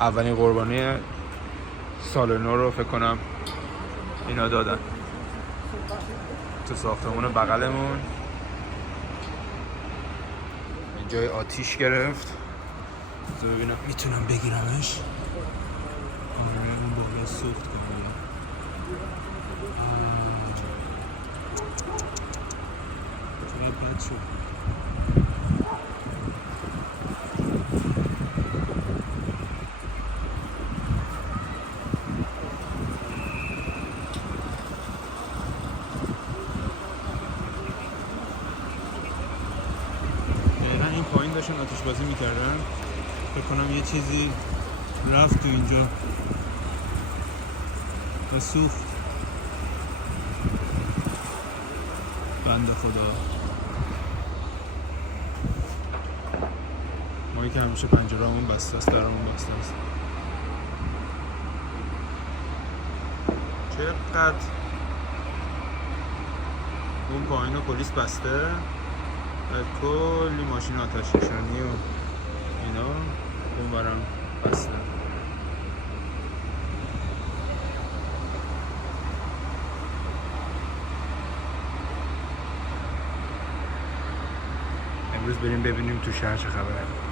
اولین قربانی سال نو رو فکر کنم اینا دادن تو ساختمون بغلمون. جای آتیش گرفت. ببینم میتونم بگیرمش. اون بالا سوخت کاملا. چرا بد شد؟ این پایین داشتن آتش بازی میکردن. فکر کنم یه چیزی رفت تو اینجا و سوخت. بنده خدا. ما که همیشه پنجره‌مون بسته است، درمون بسته است. چقدر اون پایین رو پلیس بسته و کلی ماشین آتش نشانی و اینا اون برام بسته. امروز بریم ببینیم تو شهر چه خبره.